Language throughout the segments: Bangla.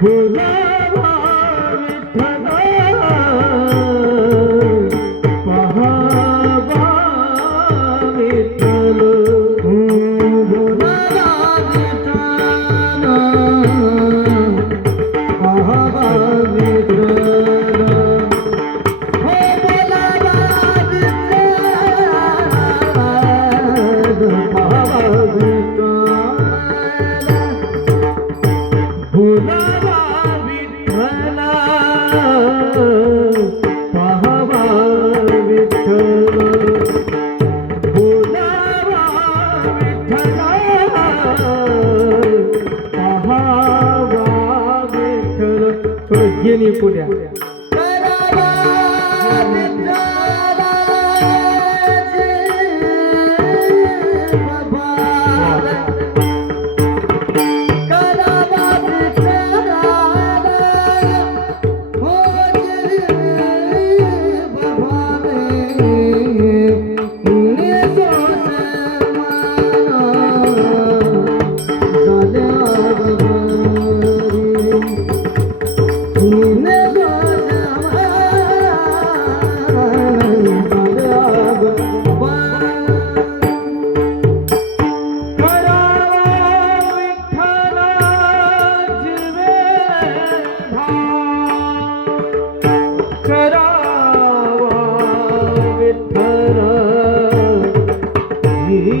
ভোলা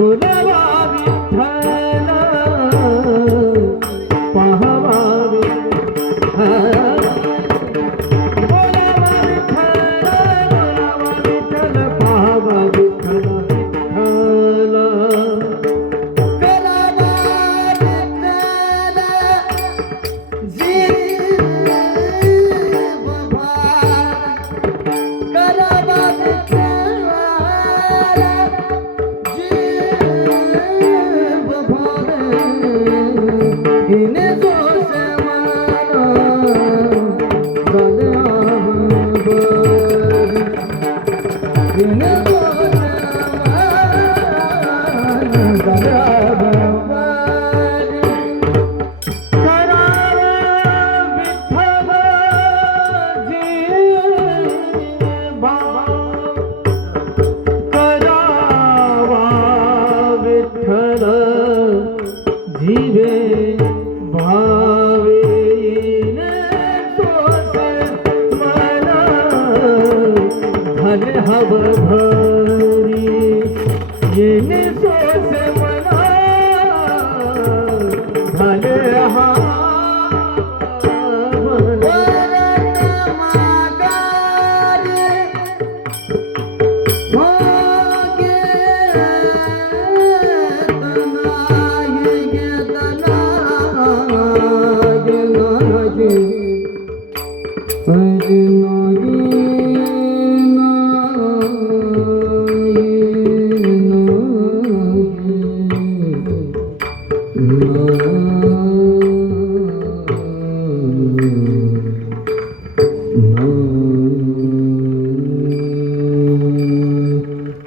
গুণবান धन हा